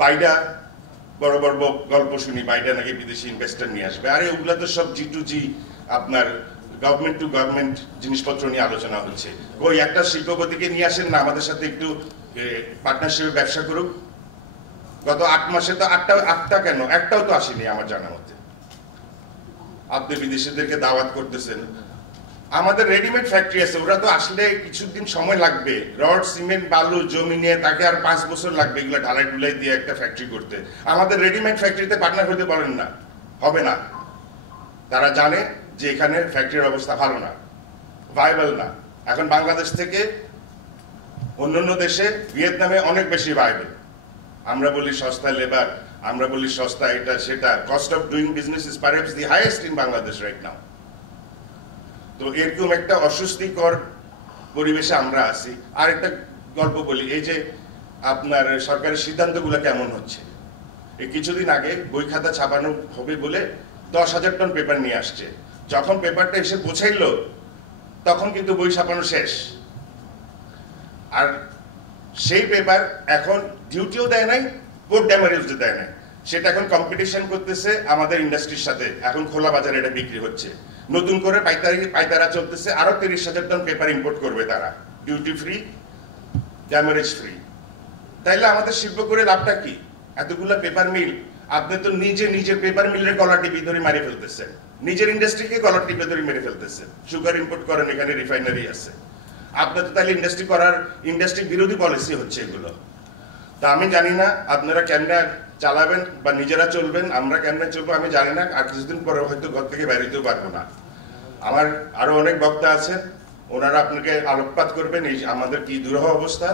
বাইডা বড় বড় গল্প শুনি, বাইডা নাকি বিদেশি ইনভেস্টর নিয়ে আসবে। আরে ওগুলা তো সব G2G আপনার গভর্নমেন্ট টু গভর্নমেন্ট জিনিসপত্র নিয়ে আলোচনা হচ্ছে। ওই একটা শিল্পপতিকে নিয়ে আসেন না আমাদের সাথে একটু পার্টনারশিপে ব্যবসা করুক। গত 8 মাসে তো আটটা কেন একটাও তো আসেনি আমার জানা মতে। আপনি বিদেশিদেরকে দাওয়াত করতেছেন। আমাদের রেডিমেড ফ্যাক্টরি আছে, ওরা তো আসলে কিছুদিন সময় লাগবে। রড সিমেন্ট বালু জমি নিয়ে তাকে আর 5 বছর লাগবে এগুলো ঢালাই ঢুলাই দিয়ে একটা ফ্যাক্টরি করতে। আমাদের রেডিমেড ফ্যাক্টরিতে পার্টনার হতে পারেন না, হবে না। তারা জানে যে এখানে ফ্যাক্টরির অবস্থা ভালো না, ভাইবল না। এখন বাংলাদেশ থেকে অন্যান্য দেশে ভিয়েতনামে অনেক বেশি ভাইবল। আমরা বলি সস্তা লেবার, আমরা বলি সস্তা এটা সেটা। Cost of doing business is perhaps the highest in Bangladesh right now. তো এরকম একটা অস্বস্তিকর পরিবেশে আমরা আছি। আর একটা গল্প বলি, এই যে আপনার সরকারের সিদ্ধান্তগুলো কেমন হচ্ছে। এই কিছুদিন আগে বই খাতা ছাপানো হবে বলে 10,000 টন পেপার নিয়ে আসছে। যখন পেপারটা এসে পৌঁছাইল তখন কিন্তু বই ছাপানো শেষ। আর সেই পেপার এখন ডিউটিও দেয় নাই, পোর্ট ড্যামারেজও দেয় নাই। সেটা এখন কম্পিটিশন করতেছে আমাদের ইন্ডাস্ট্রির সাথে। এখন খোলা বাজারে এটা বিক্রি হচ্ছে। নতুন করে পাইকারা চলতেছে, আরো 30,000 টন পেপার ইম্পোর্ট করবে তারা, ডিউটি ফ্রি, ড্যামারেজ ফ্রি। তাইলে আমাদের শিল্প করে লাভটা কি? এতগুলো পেপার মিল, আপনি তো নিজের পেপার মিলের গলা টিপে ধরে মারি ফেলতেছেন, নিজের ইন্ডাস্ট্রিকে গলা টিপে ধরে মেরে ফেলতেছেন। সুগার ইম্পোর্ট করেন, এখানে রিফাইনারি আছে। আপনার তো তাহলে ইন্ডাস্ট্রি বিরোধী পলিসি হচ্ছে এগুলো। তা আমি জানি না আপনারা কেমনে চালাবেন বা নিজেরা চলবেন, আমরা কেমনে চলবো আমি জানি না। আর কিছুদিন পরে হয়তো ঘর থেকে বেরোতেও পারবো না। আমার আরো অনেক বক্তা আছেন, ওনারা আপনাকে আলোকপাত করবেন এই আমাদের কি দুরূহ অবস্থা,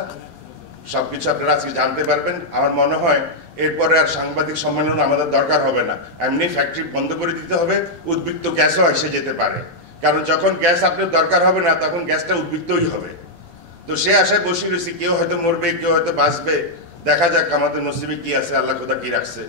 সবকিছু আপনারা আজকে জানতে পারবেন। আমার মনে হয় এরপরে আর সাংবাদিক সম্মেলন আমাদের দরকার হবে না। এমনি ফ্যাক্টরি বন্ধ করে দিতে হবে, উদ্বৃত্ত গ্যাসও এসে যেতে পারে। কারণ যখন গ্যাস আপনার দরকার হবে না তখন গ্যাসটা উদ্বৃত্তই হবে। তো সে আশায় বসে রয়েছি, কেউ হয়তো মরবে, কেউ হয়তো বাঁচবে। দেখা যাক আমাদের নসিবে কি আছে, আল্লাহ খোদা কি রাখছে।